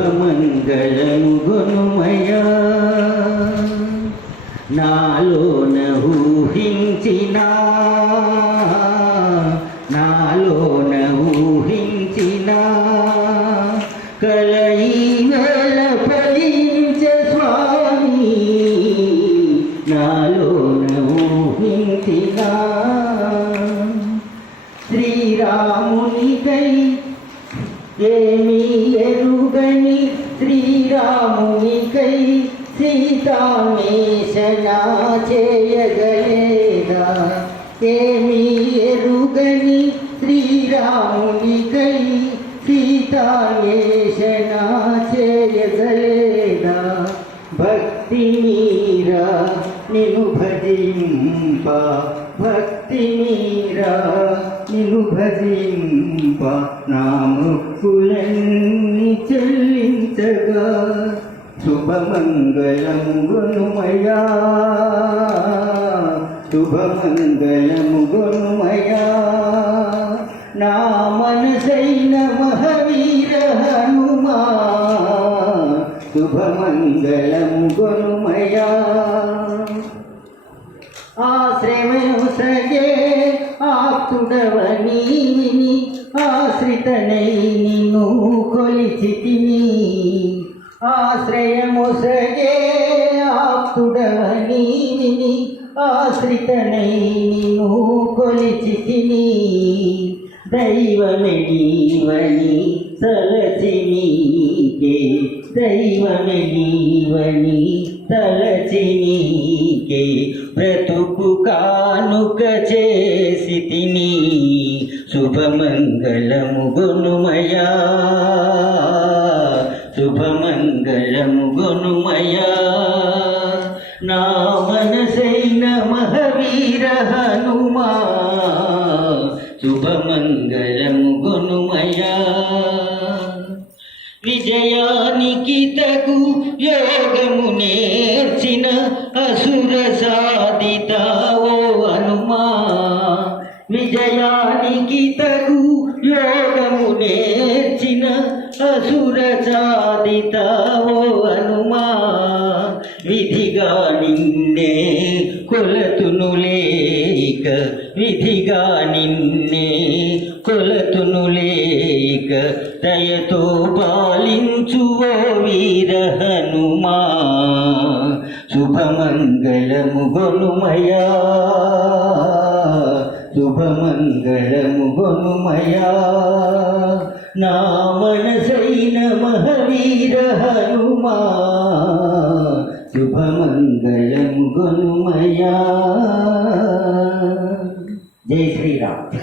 శుభమంగళము గుణమయా నాలోన ఊహించిన నాలోన ఊహించిన కలయి వేళ ఫలించ స్వామి నాలోన ఊహించిన. శ్రీరామునికై ఏమీ ఎరుగని శ్రీరామునికై సీతామేషనా చేయగలేదా? ఏమీ ఎరుగని శ్రీరామునికై సీతామే భక్తి మీరా నిను భజింప భక్తి మీరా నిను భజింప నా ముక్కులన్నీ చెల్లించగా శుభమంగళము గుణమయా నా శుభమంగళము గుణమయా ఆశ్రమము సగే ఆప్తుడవని విని ఆశ్రితనై నిన్ను కొలిచితిని. ఆశ్రయము సగే ఆప్తుడవని విని ఆశ్రితనై నిన్ను కొలిచితిని. దైవమే నీవని తలచి నీకే దైవమే నీవని తలచి నీకే బ్రతుకు కానుక చేసి తిని శుభమంగళము గొనుమయా శుభమంగళము గొనుమయా నా మనసైన మహవీర హనుమా శుభమంగళము విజయానికి తగు యోగము నేర్చిన అసుర సాధిత ఓ హనుమా. విజయానికి తగు యోగము నేర్చిన అసుర సాధిత ఓ హనుమా. విధిగా నిండే ఇక విధిగా నిన్నే కొలతును లేక దయతో పాలించువో వీర హనుమా. శుభమంగళము గొనుమయా శుభమంగళము గొనుమయా నా మనసైన మహవీర హనుమా. శుభమంగళము గొనుమయా जय श्री राम